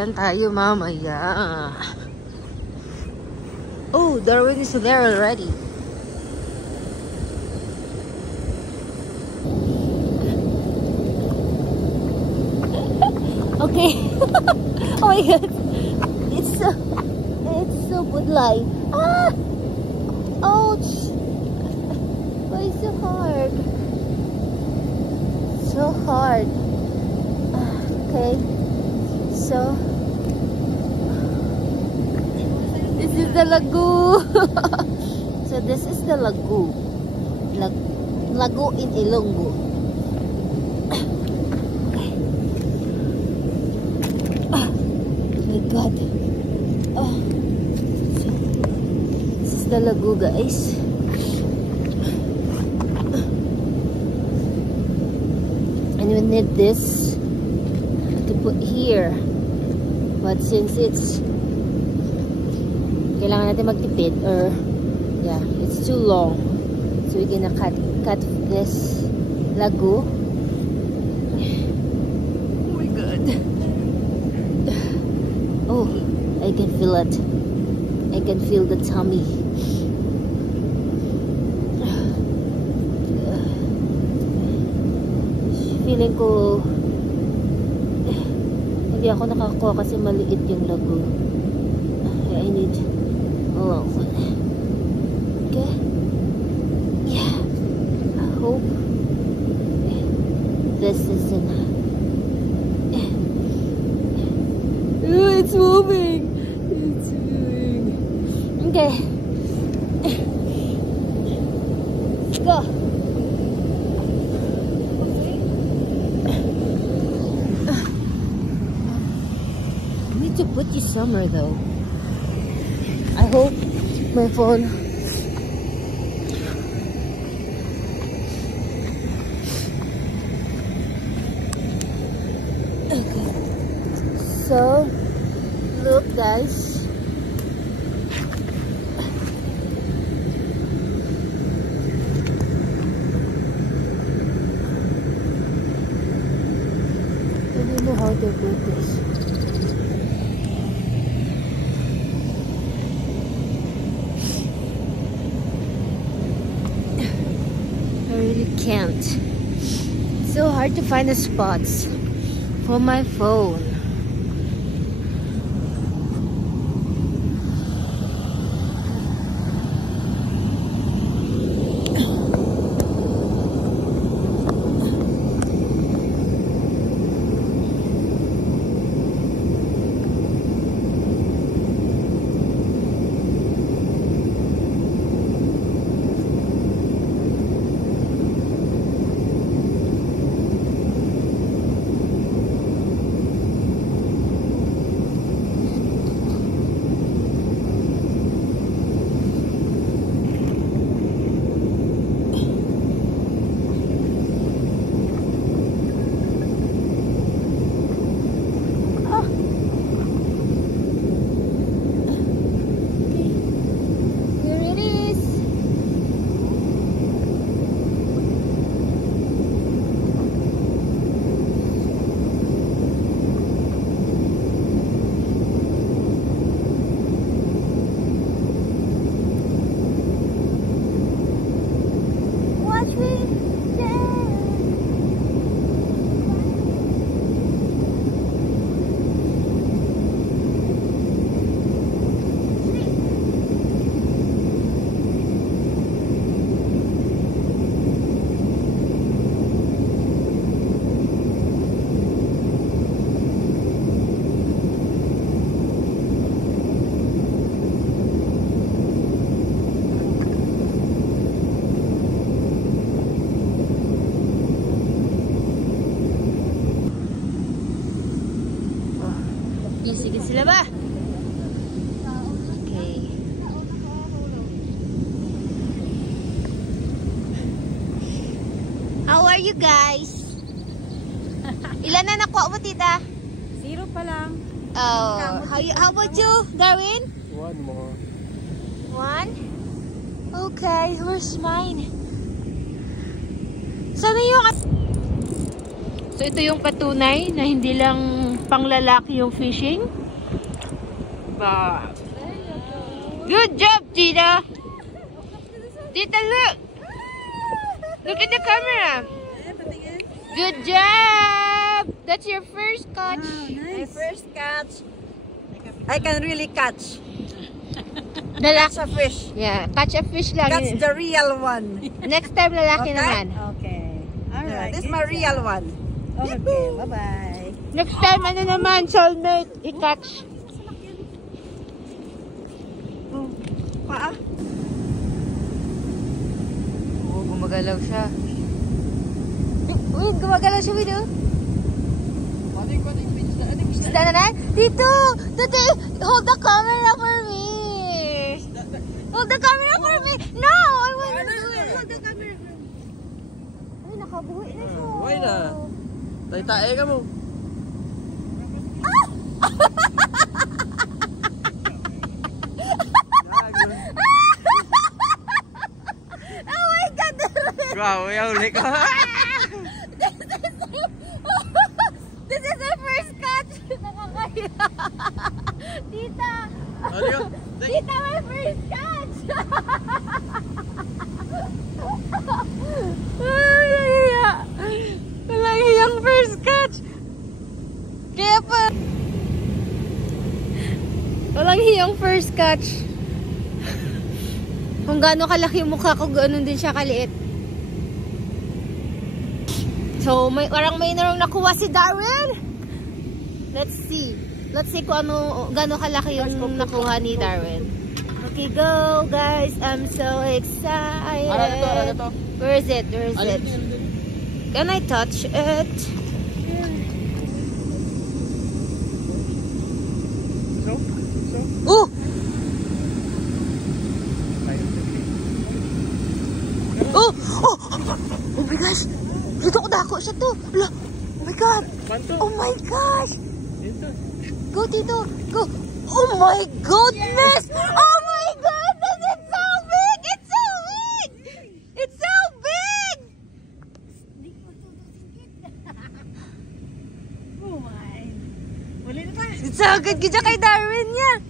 Dyan tayo mamaya. Oh, Darwin is there already. Okay. Oh my god. It's so good light. Ah! Ouch! Why so hard? So hard. Okay. So this is the lagoon. So this is the lagoon. Lagoon in Ilonggo. Okay. Oh my god. Oh. So, this is the lagoon, guys. And we need this to put here. But since it's kailangan natin magtipid, or yeah, it's too long, so we're gonna cut this lagoon. Oh my god. Oh, I can feel it. I can feel the tummy. Feeling ko hindi ako nakakuha kasi maliit yung lagoon. I need a long one. Okay? Yeah. I hope this is enough. It's moving. It's moving. Okay. Let's go. To put you somewhere though. I hope my phone okay. So look guys, I don't know how to do this. Can't. It's so hard to find the spots for my phone. Sige sila ba? Okay. How are you guys? Ilan na nakuha mo, tita? 0 pa lang. Oh, how about you, Darwin? 1 more. 1? Okay, where's mine? Sana yung... So ito yung patunay na hindi lang pang lalaki yung fishing. Ba. Good job, Tita. Tita, look. Look at the camera. Good job. That's your first catch. Wow, nice. My first catch. I can really catch. Catch a fish. Yeah, catch a fish lang. That's the real one. Next time lalaki Okay? naman. Okay. Alright. This is my real one. Okay, bye-bye. Next time ano naman, soulmate, i-catch. Paa? Oo, gumagalaw siya. Uy, gumagalaw siya, Wido. Isda na na? Dito! Dito! Hold the camera for me! Hold the camera for me! No! I want to do it! Hold the camera for me! Ay, nakabuhi na siya. Buhay na. Tay-tae ka mo. Oh my God! Wow, yaw, ulit ko. This is our first catch! Nakakaya! Tita! Ano yun? Tita, my first catch! Walang hiyang first catch! Kaya pa... Walang hiyang first catch. Kung gaano kalaki yung mukha ko, ganoon din siya kaliit. So, parang may narong nakuha si Darwin. Let's see. Let's see kung gaano kalaki yung nakuha ni Darwin. Okay, go guys. I'm so excited. Ano ito? Where is it? Where is it? Can I touch it? Oh! Oh! Oh! Oh my gosh! Dito ko dako siya to! Ala! Oh my God! Oh my gosh! Go, Tito! Go! Oh my goodness! Oh my goodness! It's so big! It's so big! It's so big! Oh my. Wali na tayo. It's so good! Gidya kay Darwin niya!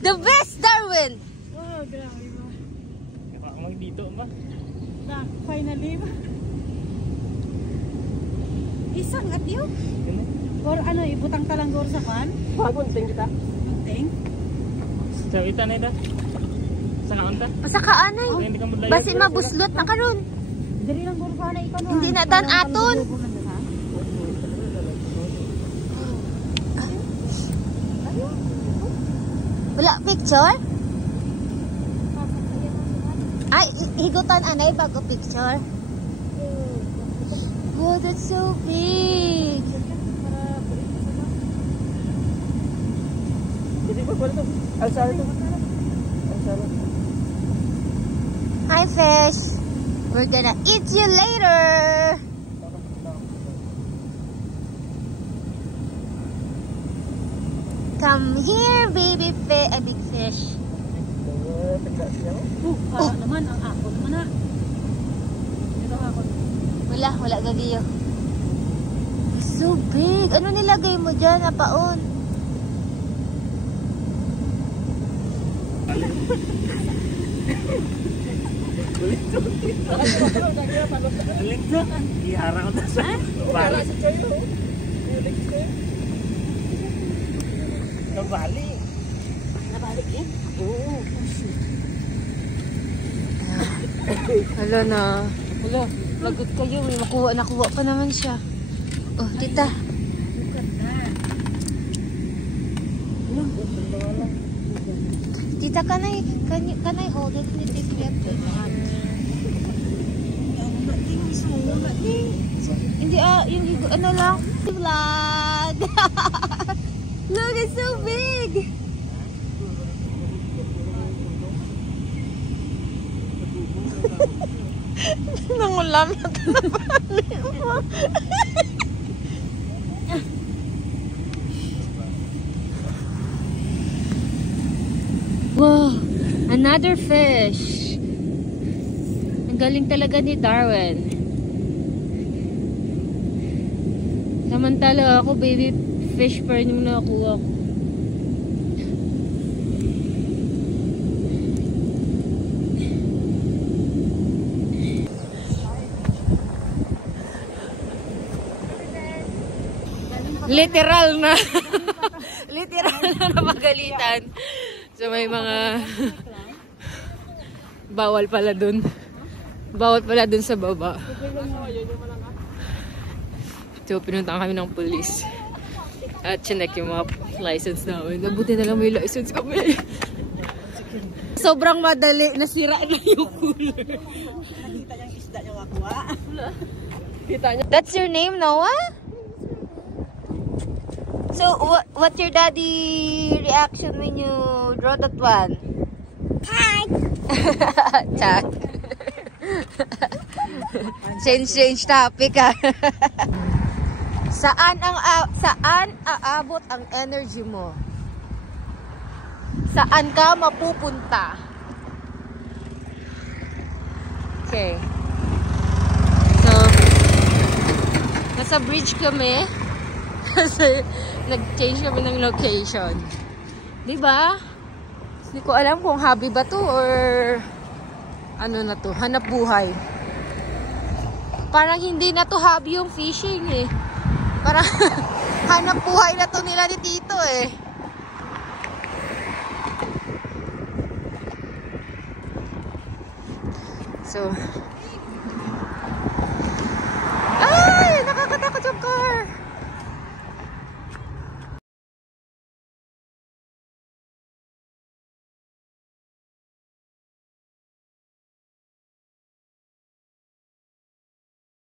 The best, Darwin! Oh, grabe ba. Kapag dito ba? Finally ba? Isang at yun? Or ano, ibutang talanggor sa pan? Pagunting kita. Gunting? So, ita na ita. Sa kaunta? Masa kaanay? Hindi ka mudlayo. Basin mabuslot na karon. Dali lang guro ka na ikaw. Hindi na tan aton. Wala picture? Ay, higutan anay bago picture. Oh, that's so big. Hindi pa pala ito. Alsara ito. Alsara. Hi, fish. We're gonna eat you later. Come here, baby fish. A big fish. Para naman, ang ako naman na. Ito ako. Wala gagiyo. So big. Ano nilagay mo dyan, apaon? Alin to? Iharang ko sa bala. Nabali. Nabalik yan? Oo. Hala na. Hala, lagot kayo. May nakuha pa naman siya. Oh, tita. Tita, can I hold it? Can you take me up to the hand? Hindi yung ano lang. Vlog. Look, it's so big. Nangulam na ito na pali mo. Wow, another fish. Ang galing talaga ni Darwin. Samantala ako, baby fish pa rin yung nakuha ko. Literal na napagalitan. So may mga bawal pala dun sa baba. So pinuntahan kami ng police at chinek yung mga license namin. Nabuti na lang may license kami. Sobrang madali, nasira na yung cooler. Nakita yung isda yung aqua. That's your name, Noah? So, what's your daddy reaction when you draw that one? Chat. Change topic ha. Saan aabot ang energy mo? Saan ka mapupunta? Okay. So, nasa bridge kami. Kasi nag-change kami ng location. Diba? Hindi ko alam kung hobby ba to or ano na to, hanap buhay. Parang hindi na to hobby yung fishing eh. Parang hanap buhay na to nila ni Tito eh. So,